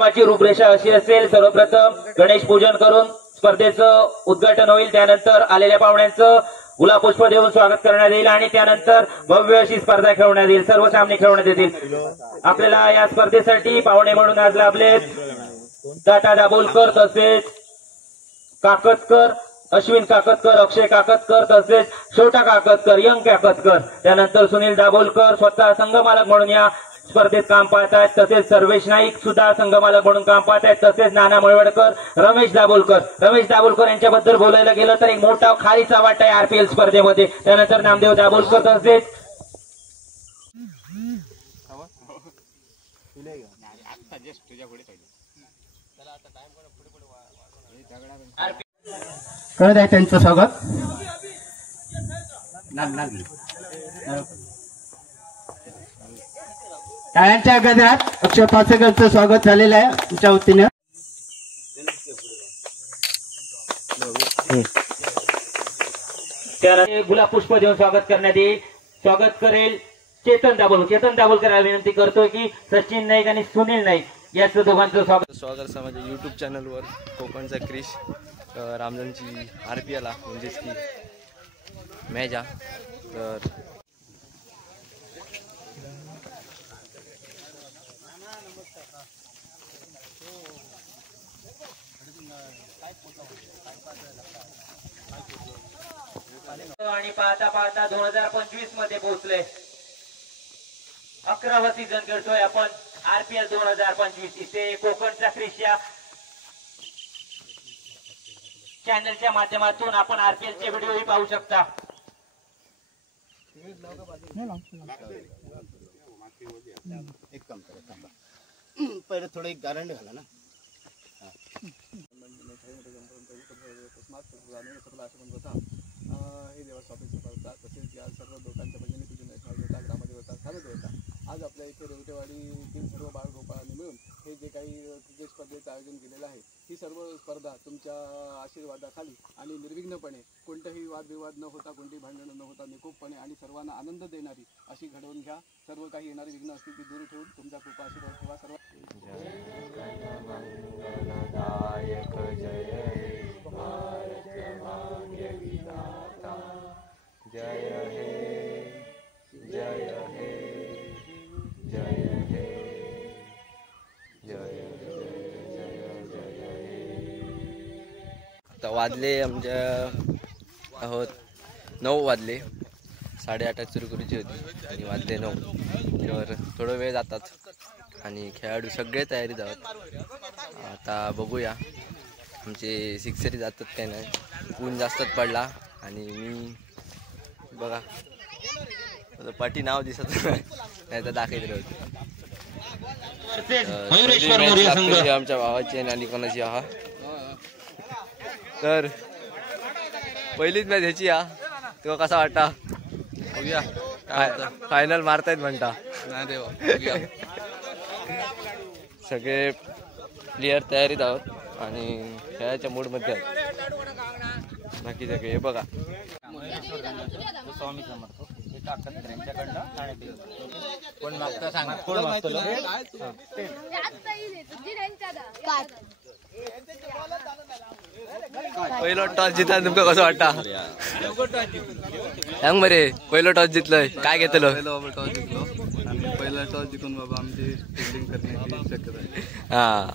कार्यक्रमाची रूपरेषा अशी असेल, सर्वप्रथम गणेश पूजन करून स्पर्धेचं उद्घाटन होईल, त्यानंतर आलेल्या पाहुण्यांचं गुलाबपुष्प देऊन स्वागत करण्यात येईल आणि त्यानंतर भव्य अशी स्पर्धा खेळवण्यात येईल, सर्व सामने खेळवण्यात येतील। आपल्याला या स्पर्धेसाठी पाहुणे म्हणून आज लाभले दादा दाभोलकर, तसेच काकतकर, अश्विन काकतकर, अक्षय काकतकर, तसेच छोटा काकतकर, यंग काकतकर, त्यानंतर सुनील दाभोलकर स्वतः संघमालक म्हणून या स्पर्धेत काम पाहत आहेत, तसेच सर्वेश नाईक सुद्धा संघमालक म्हणून काम पाहत आहेत, तसेच नाना मळवडकर, रमेश दाभोलकर यांच्याबद्दल बोलायला गेलं तर एक मोठा खारीचा वाटा आहे आरपीएल स्पर्धेमध्ये। त्यानंतर नामदेव दाभोलकर, तसेच करत आहे त्यांचं स्वागत। टाळ्यांच्या गजरात अक्षय पासेकरचं स्वागत झालेलं आहे तुमच्या वतीने। त्याला गुलाबपुष्प देऊन स्वागत करण्यात येईल। स्वागत करेल चेतन दाभोलकर विनंती करतोय की सचिन नाईक आणि सुनील नाईक याच दोघांचं स्वागत माझ्या यूट्यूब चॅनलवर कोकणचा क्रिश रामजनची आरपीएल म्हणजेच की मॅच तर आणि पाहता पाहता 2025 मध्ये पोहोचले। 11वा सीझन खेळतोय आपण आरपीएल 2025। इथे कोकणचा क्रिश या चॅनलच्या माध्यमातून आपण आरपीएल चे व्हिडिओही पाहू शकता। एक काम करा, पहिले थोडं एक गारंड घाला ना। हे देवा स्वामीचं करतात, तसेच या सर्व लोकांच्या भजनी पूजन होता, ग्रामदेवता चालत होता। आज आपल्या इथे रेवटेवाडीतील सर्व बाळगोपाळांनी मिळून हे जे काही क्रिकेट स्पर्धेचं आयोजन केलेलं आहे, ही सर्व स्पर्धा तुमच्या आशीर्वादाखाली आणि निर्विघ्नपणे कोणतेही वादविवाद न होता, कोणतीही भांडणं न होता, निकोपपणे आणि सर्वांना आनंद देणारी अशी घडवून घ्या। सर्व काही येणारी विघ्न असतील ती दूर ठेवून तुमचा कृपा आशीर्वाद ठेवा। सर्व जय हे जय हे जय हे जय आता वाजले आमच्या आहोत 9 वाजले, 8:30 सुरू करूची होती आणि वाजले 9, तर थोडं वेळ जातात आणि खेळाडू सगळे तयारी जातात। आता बघूया आमचे सिक्सरी जातात काय नाही, ऊन जास्तच पडला आणि मी बघा पाठी नाव दिसत नाही तर दाखवत होते। आमच्या भावाची आणि कोणाची आहा, तर पहिलीच मॅच ह्याची तो कसा वाटता बघूया, फायनल मारतायत म्हणता सगळे प्लेयर तयारीत आहोत आणि खेळाच्या मूडमध्ये आहेत बाकी सगळे। हे बघा स्वामी समर्थ हे काकतकर यांच्याकडनं कोण मागतं सांगा, कोण मागतं पहिलं टॉस जिंकला तुमका कसं वाटता? सांग बरे, पहिलं टॉस जिंकलंय काय घेतलं? टॉस जिंकलो आणि पहिला टॉस जिंकून बाबा आमची फिल्डिंग करण्याची शक्यता आहे। हा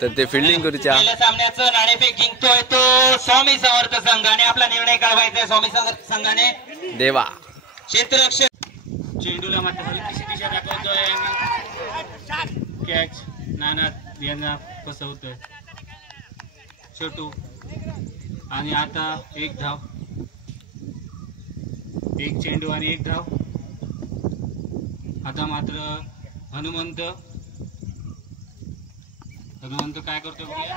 तर ते फिल्डिंग करूच्या सामन्याचं नाणेफेक जिंकतोय तो स्वामी समर्थ संघ आणि आपला निर्णय कळवायचा स्वामी समर्थ संघाने। देवा क्षेत्ररक्षक चेंडूला मात्र हलकीशी दिशा दाखवतोय, कॅच नाना यांना फसवतोय छोटू आणि आता एक धाव, एक चेंडू आणि एक धाव। आता मात्र हनुमंत काय करतोय बघूया,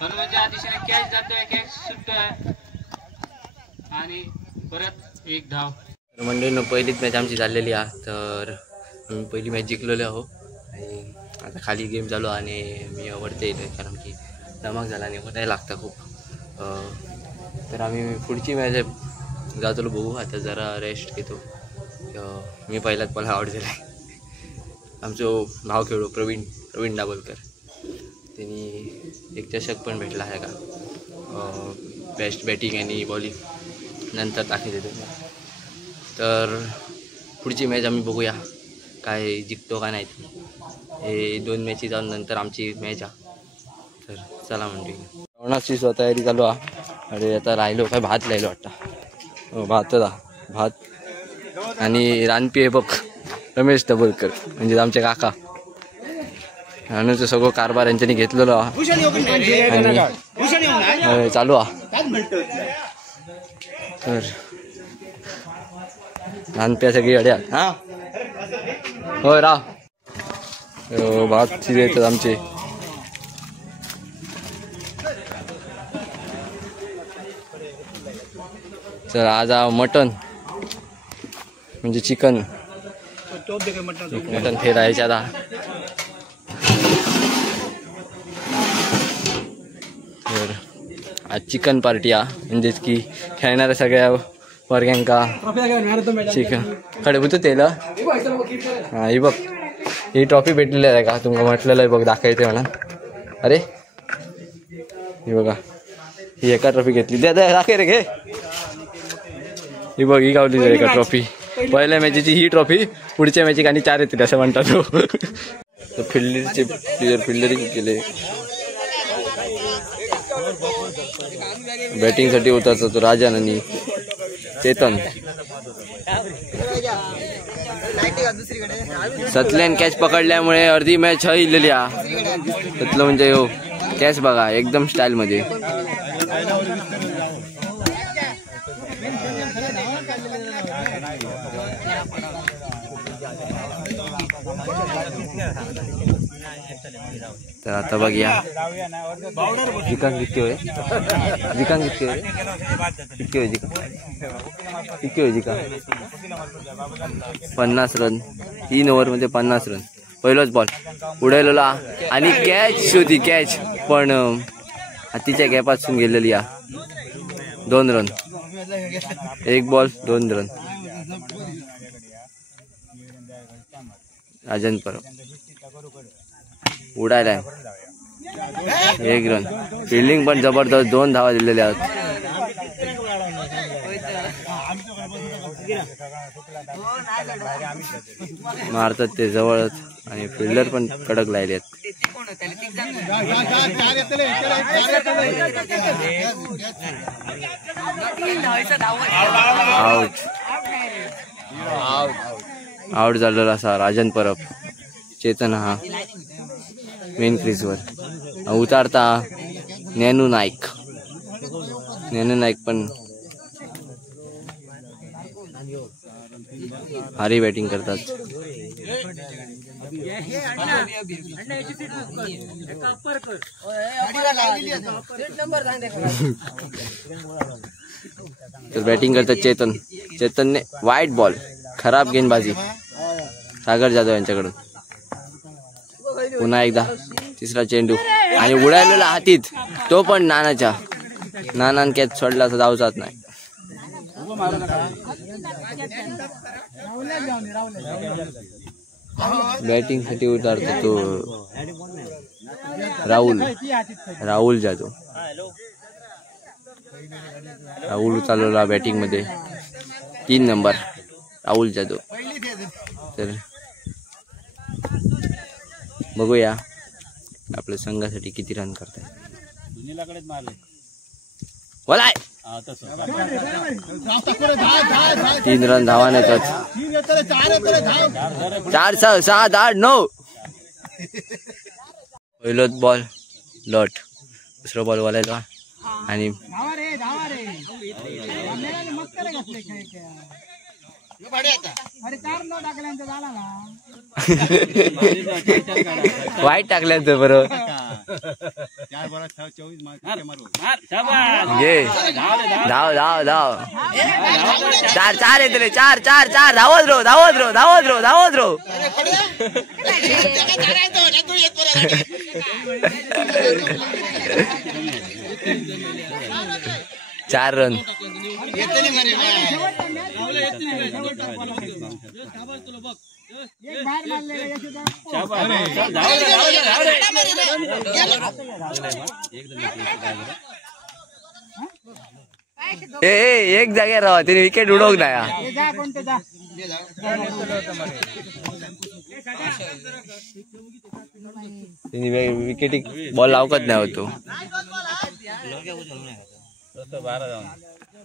हनुमंतच्या दिशेने कॅच जातोय, कॅच सुटतोय आणि परत एक धाव। मंडळीनं पहिलीच मॅच आमची झालेली आहे, तर आम्ही पहिली मॅच जिंकलेलो आहो आणि आता खाली गेम चालू आणि मी वरती येतोय कारण की दमाक झाला आणि नाही लागतं खूप। तर आम्ही पुढची मॅच जातो बघू, आता जरा रेस्ट घेतो। मी पहिल्याच मला आवड झाला आहे आमचं नाव खेळू प्रवीण दाभोलकर। त्यांनी एक चषक पण भेटला आहे का बेस्ट बॅटिंग आणि बॉलिंग नंतर दाखवते त्यांनी. तर पुढची मॅच आम्ही बघूया काय जिंकतो का नाही. हे 2 मॅची जाऊन नंतर आमची मॅच आहे. तर चला म्हणजे जेवणाची तयारी चालू आहे. अरे आता राहिलो काय भात राहिलो वाटतं. भात आणि रानपी आहे बघ रमेश दबोलकर म्हणजे आमचे काका. आणि तो सगळं कारभार यांच्यानी घेतलेलो आणि चालू आहे. तर रानप्या सगळी अड्या हा होय रा भात शिजतात आमचे. तर आज मटन म्हणजे चिकन फेरायच्या आता. तर आज चिकन पार्टी म्हणजेच की खेळणाऱ्या सगळ्या वर्गांका चिकन कडे बुत तेल. हां ही बघ ही ट्रॉफी भेटलेली आहे का तुमका म्हटलेलं आहे बघ दाखवायचं म्हणा. अरे ही बघा ही एका ट्रॉफी घेतली दाखव रे घे. ही बघ ही गावली एका ट्रॉफी. पहिल्या मॅचीची ही ट्रॉफी पुढच्या मॅचीक आणि 4 येतील असं म्हणतात. तो फिल्डरचे प्लेयर फिल्डरिंग केले. बॅटिंगसाठी होता तो राजन आणि चेतन. सतल्यान कॅच पकडल्यामुळे अर्धी मॅच हिललेली सतलं म्हणजे हो कॅच बघा एकदम स्टाईल मध्ये. तर आता बघूया जिकान किती होय जिका 50 रन 3 ओव्हरमध्ये 50 रन. पहिलाच बॉल उडवलेला आणि कॅच होती कॅच पण हातीच्या गॅपासून गेलेली 2 run. 1 ball 2 run. Rajan Parab उडायलाय 1 रन. फिल्डिंग पण जबरदस्त 2 धावा दिलेल्या आहेत. मारतात ते जवळच आणि फिल्डर पण कडक लायले आहेत. आउट झालेला असा राजन परब. चेतन हा मेन क्रीजवर उतारता नॅनू नाईक पण भारी बॅटिंग करतात. तर बॅटिंग करतात चेतनने वाईट बॉल खराब गेंदबाजी सागर जाधव यांच्याकडून. पुन्हा एकदा तिसरा चेंडू आणि उडालेला हातीत तो पण नानान कॅच सोडला तर धाव जात नाही. बॅटिंग साठी उतारतो तो राहुल जाधव. राहुल चालवला बॅटिंग मध्ये 3 नंबर राहुल जाधव. तर बघूया आपल्या संघासाठी किती रन करताय. बोलाय 3 रन धावाने 4 6 7 8 9. पहिलोच बॉल लॉट दुसरा बॉल वालायचा आणि वाईट टाकल्यानंतर बरोबर घे धाव 4 येतले 4 धावत रो 4 रन. एक जागेवर राहा तिने विकेट उडवक नाही तिने विकेट बॉल लावकत नाही होतो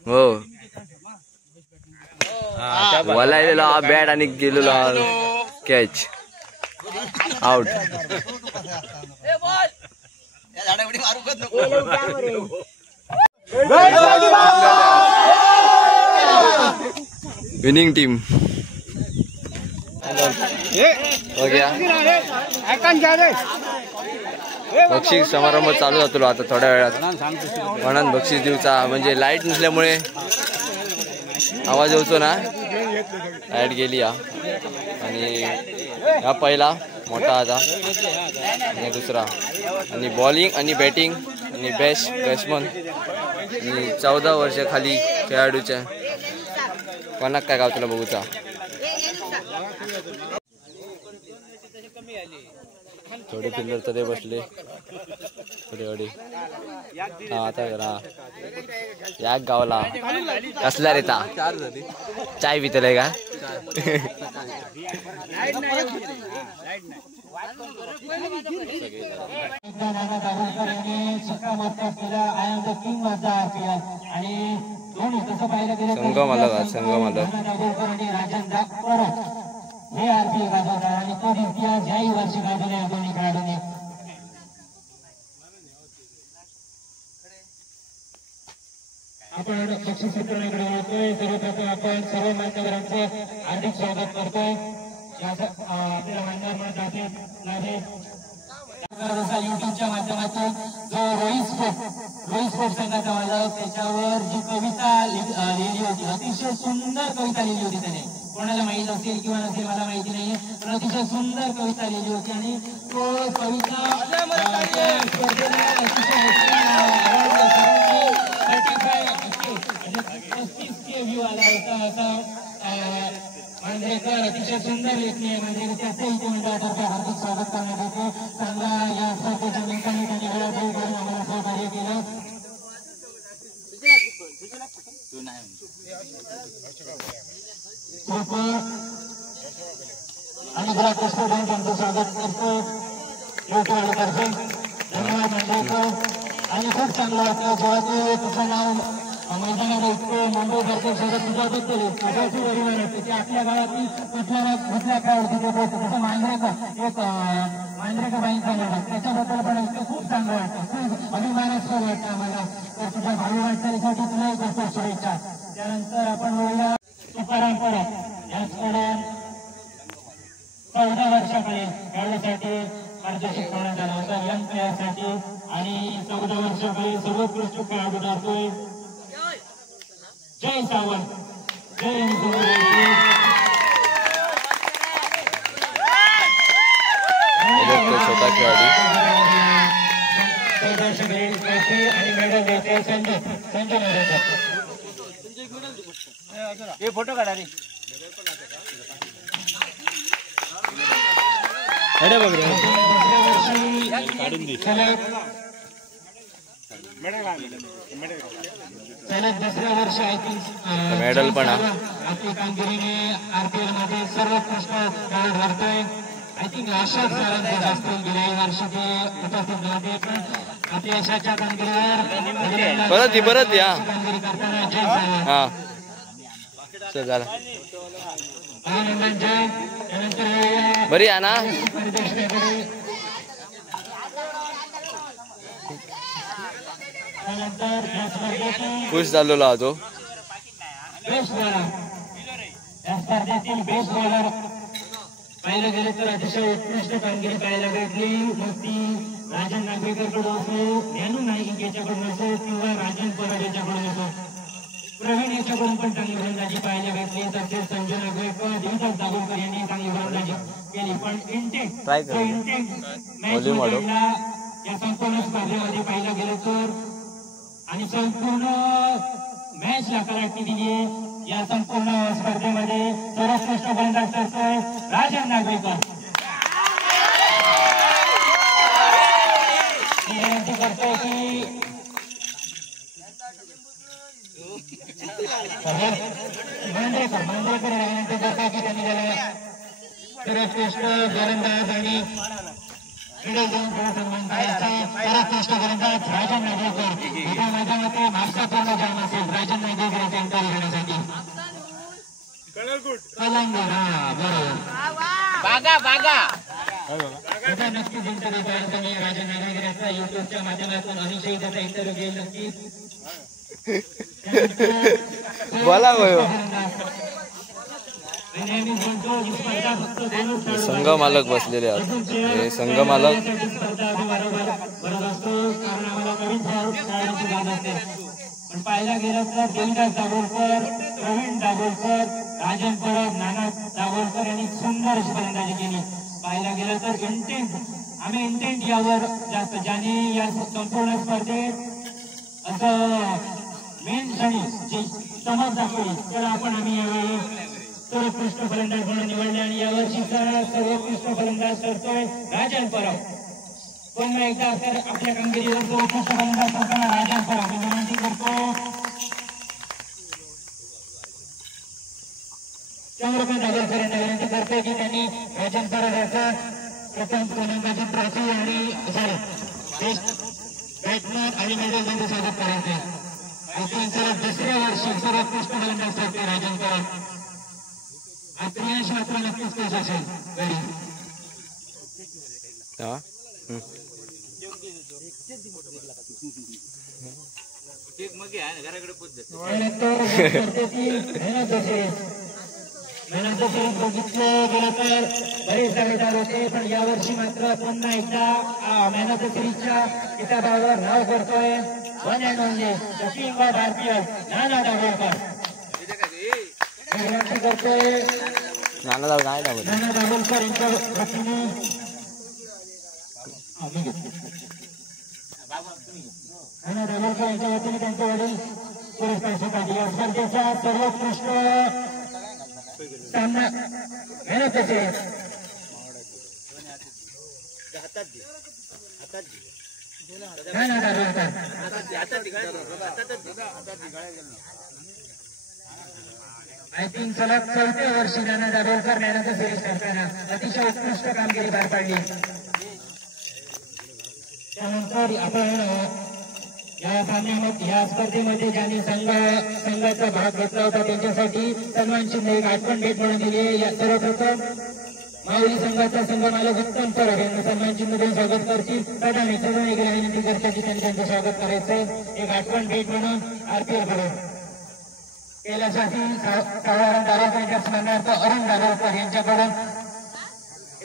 हो वलायलेलो हा बॅट आणि गेलेलो कॅच आउट विनिंग टीम हो गया बक्षीस समारंभ चालू जातो आता थोड्या वेळात म्हणून बक्षीस दिवचा म्हणजे लाईट नसल्यामुळे आवाज होतो ना लाईट गेली आणि हा पहिला मोठा आता आणि दुसरा आणि बॉलिंग आणि बॅटिंग आणि बेस्ट बॅट्समन आणि 14 वर्ष खाली खेळाडूच्या कोणाक काय गाव तुला बघूचा थोडे फिल्डर तरी बसले थोडे हा आता याक गावला कसला रे ता चाय पितले का संगम आला का संगम आला हे आरपी गाजवतात आणि तो इतिहास ह्याही वर्षी गाजवले दोन्ही खेळाडूंनी आपण बक्षीस वितरणाकडे वळतोय सर्वप्रथम आपण सर्व मान्यवरांचे हार्दिक स्वागत करतोय आपल्या मान्यवर युट्यूबच्या माध्यमातून जो रोहित स्पोर्ट संघाचा मालक त्याच्यावर जी कविता लिहिली होती अतिशय सुंदर कविता लिहिली होती त्याने कोणाला माहित असेल किंवा नसेल मला माहिती नाही पण अतिशय सुंदर कविता लिहिली होती आणि तो कविता व्ह्यू आला होता असा मांजरेकर अतिशय सुंदर लेखणी आहे मांजरेकर त्याचंही इथे मंडळातर्फे हार्दिक स्वागत करण्यात येते चांगला या स्पर्धेच्या निमित्ताने त्यांनी वेळापूर्वी करून आम्हाला सहकार्य केलं आणि घरात कष्टकरून त्यांचं स्वागत करतो योगवाडीतर्फे धन्यवाद मांजरेकर आणि खूप चांगलं वाटलं जेव्हा तू तुझं नाव मैदानाला इतकं मुंबई भरपूर सगळं तुझ्याबद्दल सगळ्याची अभिमान असते की आपल्या गावातील कुठल्या खेळाडू तिथे पोहोचतो तसं मांजरेकर एक मांजरेकर बाईंचा नाव त्याच्याबद्दल पण इतकं खूप चांगलं वाटतं खूप अभिमानास्पद वाटतं आम्हाला तर तुझ्या भावी वाटचालीसाठी तुलाही करतो शुभेच्छा त्यानंतर आपण बोलूया तुकाराम परब याचकडे 14 वर्षाकडे खेळण्यासाठी मार्गदर्शन करण्यात आलं होतं यंग प्लेअरसाठी आणि 14 वर्षाकडे सर्वोत्कृष्ट खेळाडू ठरतोय जय सावंत जय छोटा खेळाडू आणि मेडल देते संजय हे फोटो काढा रे दुसऱ्या वर्षी आय थिंक मेडल पण आपली कामगिरीने आरपीएल मध्ये सर्वोत्कृष्ट खेळ ठरतोय आय थिंक अशाच सरांचे जास्त गेल्या वर्षी ते उपस्थित नव्हते पण आपल्या यशाच्या कामगिरीवर परत या कामगिरी करताना जय हा झाला अभिनंदन जय त्यानंतर बरी आहे ना खुश झालेलो होतो बेस्ट बॉलर या स्पर्धेतील बेस्ट बॉलर पाहायला गेले तर अतिशय उत्कृष्ट कामगिरी पाहायला भेटली मग ती राजन नागवेकरकडून असो ज्ञानू नाईक याच्याकडून असो किंवा राजन परब याच्याकडून असो प्रवीण याच्याकडून पण चांगली फलंदाजी पाहायला भेटली तसेच संजय नागवेकर दिवसात दाभोलकर यांनी चांगली फलंदाजी केली पण इंटेंट मॅच या संपूर्ण स्पर्धेमध्ये पाहायला गेलं तर आणि संपूर्ण मॅचला कलाटणी दिली आहे या संपूर्ण स्पर्धेमध्ये सर्वोत्कृष्ट गोलंदाज ठरतोय राजन नागवेकर. विनंती करतोय की मांजरेकर विनंती करतोय की त्यांनी त्याला सर्वोत्कृष्ट गोलंदाज आणि क्रीडा देऊन थोडा सन्मान करायचा. सर्वोत्कृष्ट गोलंदाज राजन नागवेकर. उद्या माझ्या मते महाराष्ट्रापूर्ण जाम असेल राजन नागवेकर याचा अंतर घेण्यासाठी. कलंगूट हा बरोबर उद्या नक्की जिंकली कारण मी राजन नागवेकर याचा युट्यूबच्या माध्यमातून अनिशही त्याचा इंटरव्ह्यू घेईल नक्की. बोला संघ मालक बसलेले आहेत. हे संघ मालक पण पाहायला गेलं तर देवदास दाभोलकर, प्रवीण दाभोलकर, राजन परब, नाना दाभोलकर यांनी सुंदर अशी फलंदाजी केली. पाहायला गेलं तर इंटेंट यावर जास्त ज्याने या संपूर्ण स्पर्धेत असं मेन क्षणी जी चमक दाखवली तर आम्ही यावेळी सर्वोत्कृष्ट फलंदाज म्हणून निवडले आणि यावर्षीचा सर्वोत्कृष्ट फलंदाज ठरतोय राजन परब. पुन्हा एकदा तर आपल्या कामगिरीवर सर्वोत्कृष्ट फलंदाज ठरताना राजन परब मी विनंती करतो चंद्रकांत दाभोलकर यांना विनंती करतोय की त्यांनी राजन परब याचा प्रथम फलंदाजी ट्रॉफी आणि बॅटमॅन आणि मेडल देऊन स्वागत करायचे. ऐकून सलग दुसऱ्या वर्षी सर्वोत्कृष्ट फलंदाज ठरतोय राजन परब. मात्र नक्कीच पेश असेल गाडी. बघितलं गेलं तर बरेच दावेदार होते पण यावर्षी मात्र पुन्हा एकदा मॅन ऑफ द सिरीजच्या किताबावर नाव करतोय one and only the king of RPL Nana Dabholkar. विनंती करतोय नाना दाभोलकर यांच्या वतीने नाना दाभोलकर यांच्या वतीने त्यांचे वडील पुरस्कार स्वीकारले. या स्पर्धेचा सर्वोत्कृष्ट सामना मेहनत नाना दाभोलकर. आय थिंक सलग 4थ्या वर्षी नाना दाभोलकर मॅनचा सिरीज करताना अतिशय उत्कृष्ट कामगिरी पार पाडली. त्यानंतर आपण या स्पर्धेमध्ये ज्यांनी संघाचा भाग घेतला होता त्यांच्यासाठी सन्मान चिन्ह एक आठवण भेट म्हणून दिली आहे. सर्वप्रथम माऊली संघाचा संघ मालक उत्तम परब यांना सन्मान चिन्ह देऊन स्वागत करतील. प्रधान तरुण एक विनंती करतात की त्यांनी त्यांचं स्वागत करायचंय एक आठवण भेट म्हणून आरपीएल कडून केल्यासाठी दाभोलकर स्मरणार्थ अरुण दाभोलकर यांच्याकडून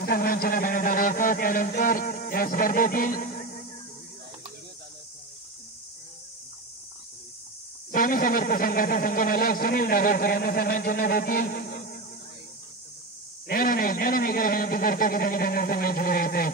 सन्मान चिन्ह देण्यात आलं होतं. त्यानंतर या स्पर्धेतील स्वामी समर्थ संघाचा संघमालक सुनील दाभोलकर यांना सन्मान चिन्ह देतील. ज्ञानमेघ विनंती करतो की त्यांनी त्यांना सन्मान चिन्ह द्यायचंय.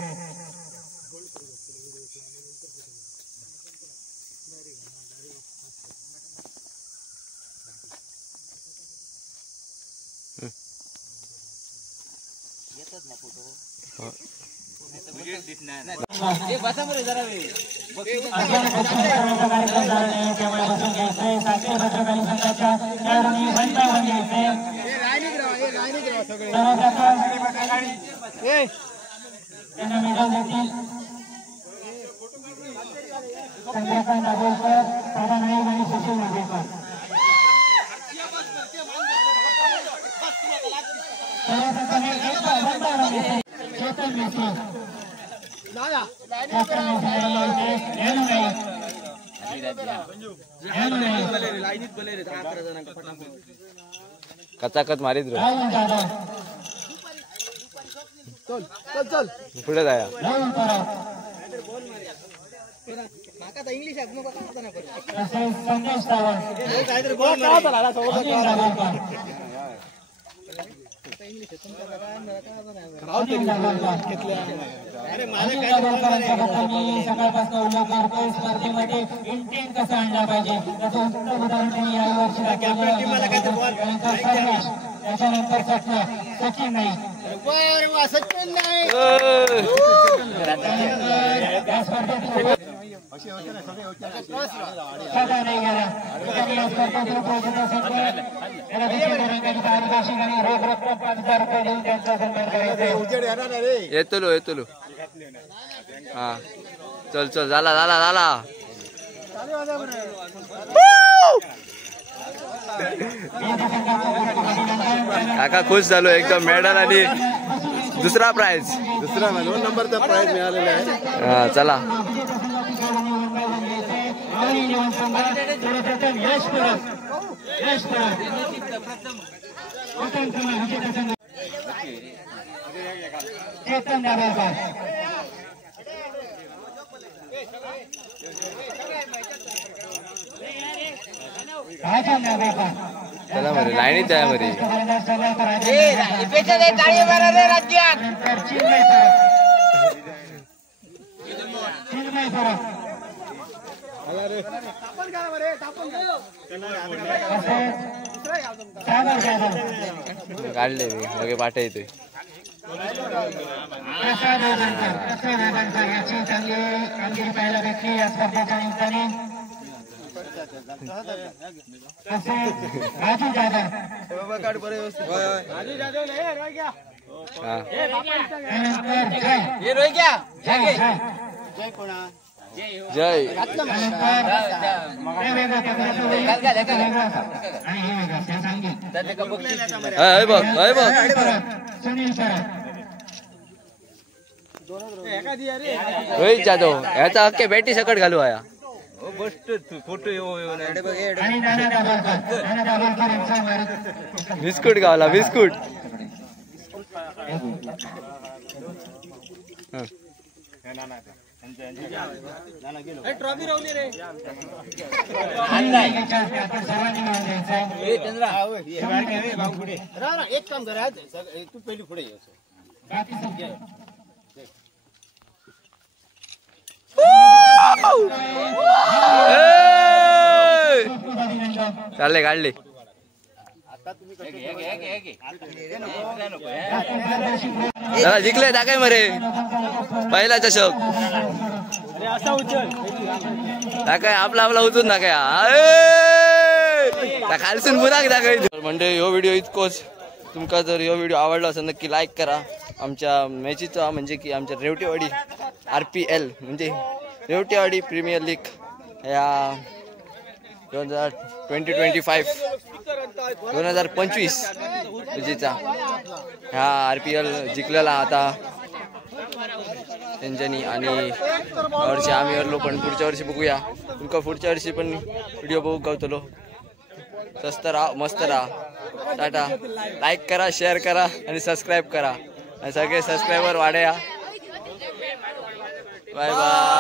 चंद्रकांत दाभोलकर, प्रधान नाईक आणि सुशील नागवेकर. चेतन मेसी कचाकच मारीत पुढे जाया इंग्लिश सकाळपासून उल्लेख करतोय स्पर्धेमध्ये इंटेंट कसा आणला पाहिजे त्याचं उत्तम उदाहरण त्यांनी यावर्षी त्याच्यानंतर सचिन नाही येतलो हा चल चल झाला काका खुश झालो एकदम मेडल आणि दुसरा प्राइज 2 नंबरचा प्राइज मिळालेला आहे. हा चला चेतन दाभोलकर चला मरे लाईनीत आहे मरे काढले मी लगे पाठा येतोय याची चांगली कामगिरी पाहायला भेटली या स्पर्धेच्या निमित्ताने राजू जय बघ सुनील सर रोहित जाधव याचा अख्खे बॅटी सकट घालू आया बिस्कुट गावला बिस्कुट एक काम करा तू पहिली पुढे ये. चालले काढले जरा जिंकले टाकाय मरे पहिला चषक टाकाय आपला उचलून टाकाय खालसून पुन्हा टाकाय म्हणजे ह्यो व्हिडिओ इतकोच तुमका जर ह्यो व्हिडिओ आवडला असेल नक्की लाईक करा आमच्या मॅचीचा म्हणजे की आमच्या रेवटेवाडी RPL म्हणजे रेवटेवाडी प्रीमियर लीग या 2025 तुझीचा ह्या RPL जिंकलेला आता त्यांच्यानी आणि यावर्षी आम्ही हरलो पण पुढच्या वर्षी बघूया तुमका पुढच्या वर्षी पण व्हिडिओ बघू गावतलो स्वस्त राहा मस्त राहा टाटा लाईक करा शेअर करा आणि सबस्क्राईब करा आणि सगळे सबस्क्रायबर वाढया बाय बाय